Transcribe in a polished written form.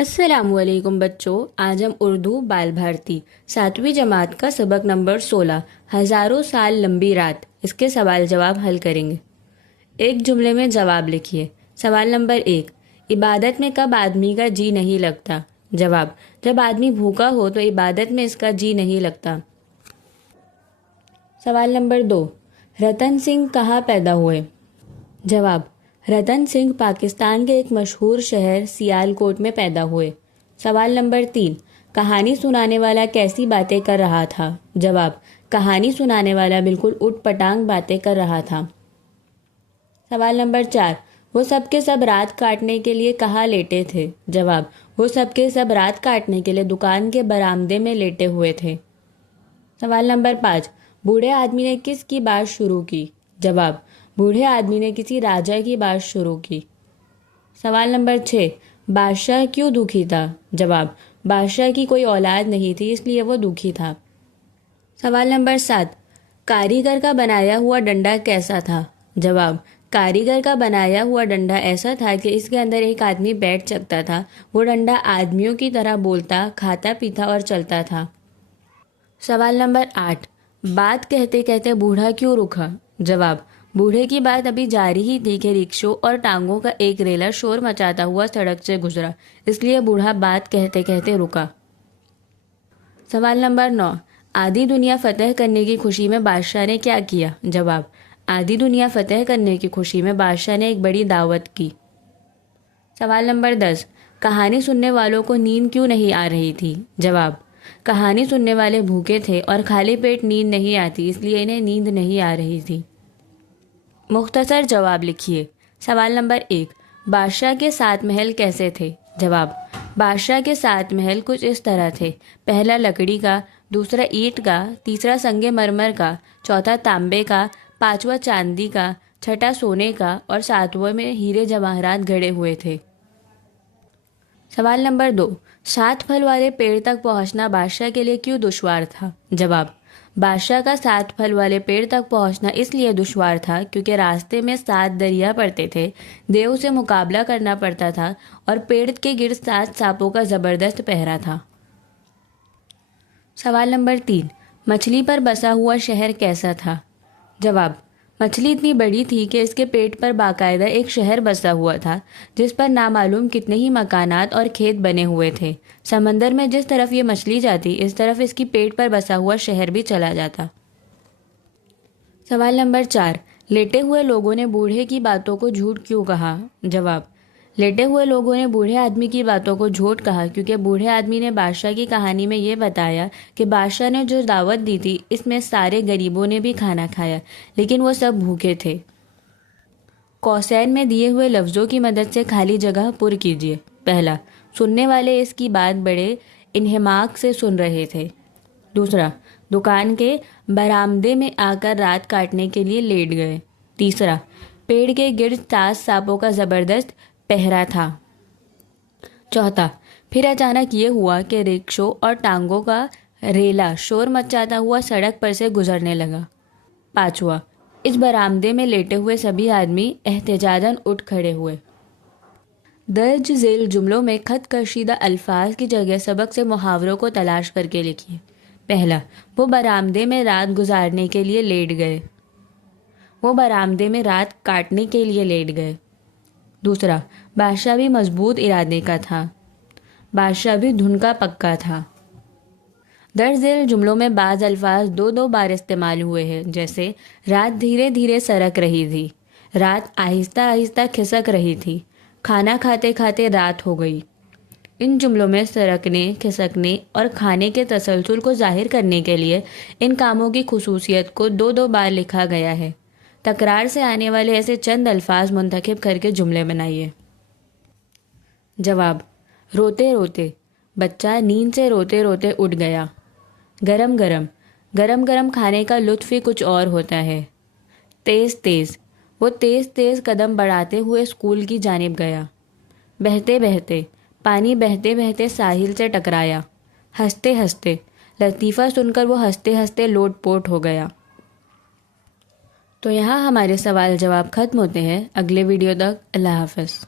अस्सलामुअलैकुम बच्चों, आज हम उर्दू बाल भारती 7वीं जमात का सबक नंबर 16 हज़ारों साल लंबी रात इसके सवाल जवाब हल करेंगे। एक जुमले में जवाब लिखिए। सवाल नंबर 1, इबादत में कब आदमी का जी नहीं लगता? जवाब, जब आदमी भूखा हो तो इबादत में इसका जी नहीं लगता। सवाल नंबर 2, रतन सिंह कहाँ पैदा हुए? जवाब, रतन सिंह पाकिस्तान के एक मशहूर शहर सियालकोट में पैदा हुए। सवाल नंबर 3, कहानी सुनाने वाला कैसी बातें कर रहा था? जवाब, कहानी सुनाने वाला बिल्कुल उटपटांग बातें कर रहा था। सवाल नंबर 4, वो सब के सब रात काटने के लिए कहाँ लेटे थे? जवाब, वो सब के सब रात काटने के लिए दुकान के बरामदे में लेटे हुए थे। सवाल नंबर 5, बूढ़े आदमी ने किसकी बात शुरू की? जवाब, बूढ़े आदमी ने किसी राजा की बात शुरू की। सवाल नंबर 6, बादशाह क्यों दुखी था? जवाब, बादशाह की कोई औलाद नहीं थी इसलिए वो दुखी था। सवाल नंबर 7, कारीगर का बनाया हुआ डंडा कैसा था? जवाब, कारीगर का बनाया हुआ डंडा ऐसा था कि इसके अंदर एक आदमी बैठ सकता था। वो डंडा आदमियों की तरह बोलता, खाता, पीता और चलता था। सवाल नंबर 8, बात कहते कहते बूढ़ा क्यों रुका? जवाब, बूढ़े की बात अभी जारी ही थी कि रिक्शों और टांगों का एक रेला शोर मचाता हुआ सड़क से गुजरा, इसलिए बूढ़ा बात कहते कहते रुका। सवाल नंबर 9, आधी दुनिया फतेह करने की खुशी में बादशाह ने क्या किया? जवाब, आधी दुनिया फतेह करने की खुशी में बादशाह ने एक बड़ी दावत की। सवाल नंबर 10, कहानी सुनने वालों को नींद क्यों नहीं आ रही थी? जवाब, कहानी सुनने वाले भूखे थे और खाली पेट नींद नहीं आती इसलिए इन्हें नींद नहीं आ रही थी। मुख्तसर जवाब लिखिए। सवाल नंबर 1, बादशाह के 7 महल कैसे थे? जवाब, बादशाह के 7 महल कुछ इस तरह थे। पहला लकड़ी का, दूसरा ईंट का, तीसरा संगे मरमर का, चौथा तांबे का, पांचवा चांदी का, छठा सोने का और सातवें में हीरे जवाहरात गड़े हुए थे। सवाल नंबर 2, 7 फल वाले पेड़ तक पहुंचना बादशाह के लिए क्यों दुश्वार था? जवाब, बादशाह का 7 फल वाले पेड़ तक पहुंचना इसलिए दुश्वार था क्योंकि रास्ते में 7 दरिया पड़ते थे, देव से मुकाबला करना पड़ता था और पेड़ के गिर्द 7 सांपों का जबरदस्त पहरा था। सवाल नंबर 3, मछली पर बसा हुआ शहर कैसा था? जवाब, मछली इतनी बड़ी थी कि इसके पेट पर बाकायदा एक शहर बसा हुआ था जिस पर नामालूम कितने ही मकानात और खेत बने हुए थे। समंदर में जिस तरफ ये मछली जाती इस तरफ इसकी पेट पर बसा हुआ शहर भी चला जाता। सवाल नंबर 4, लेटे हुए लोगों ने बूढ़े की बातों को झूठ क्यों कहा? जवाब, लेटे हुए लोगों ने बूढ़े आदमी की बातों को झूठ कहा क्योंकि बूढ़े आदमी ने बादशाह की कहानी में ये बताया कि बादशाह ने जो दावत दी थी इसमें सारे गरीबों ने भी खाना खाया लेकिन वो सब भूखे थे। कौसैन में दिए हुए लफ्ज़ों की मदद से खाली जगह पुर कीजिए। पहला, सुनने वाले इसकी बात बड़े इन्हिमाक से सुन रहे थे। दूसरा, दुकान के बरामदे में आकर रात काटने के लिए लेट गए। तीसरा, पेड़ के गिर्द 7 सांपों का ज़बरदस्त पहरा था। चौथा, फिर अचानक ये हुआ कि रिक्शों और टांगों का रेला शोर मचाता हुआ सड़क पर से गुजरने लगा। पांचवा, इस बरामदे में लेटे हुए सभी आदमी एहतजाजन उठ खड़े हुए। दर्ज झेल जुमलों में खत कशीदा अल्फाज की जगह सबक से मुहावरों को तलाश करके लिखिए। पहला, वो बरामदे में रात गुजारने के लिए लेट गए। वो बरामदे में रात काटने के लिए लेट गए। दूसरा, बादशाह भी मजबूत इरादे का था। बादशाह भी धुन का पक्का था। दर्ज झेल जुमलों में बाज़ अल्फाज 2-2 बार इस्तेमाल हुए हैं, जैसे रात धीरे धीरे सरक रही थी, रात आहिस्ता आहिस्ता खिसक रही थी, खाना खाते खाते रात हो गई। इन जुमलों में सरकने, खिसकने और खाने के तसलसल को जाहिर करने के लिए इन कामों की खुसूसियत को 2-2 बार लिखा गया है। तकरार से आने वाले ऐसे चंद अल्फाज मुंतखब करके जुमले बनाइए। जवाब, रोते रोते, बच्चा नींद से रोते रोते उठ गया। गरम गरम, गरम गरम खाने का लुत्फ़ ही कुछ और होता है। तेज़ तेज़, वो तेज़ तेज़ कदम बढ़ाते हुए स्कूल की जानिब गया। बहते बहते, पानी बहते बहते साहिल से टकराया। हंसते हंसते, लतीफ़ा सुनकर वो हंसते हंसते लोटपोट हो गया। तो यहाँ हमारे सवाल जवाब ख़त्म होते हैं। अगले वीडियो तक अल्लाह हाफ़िज़।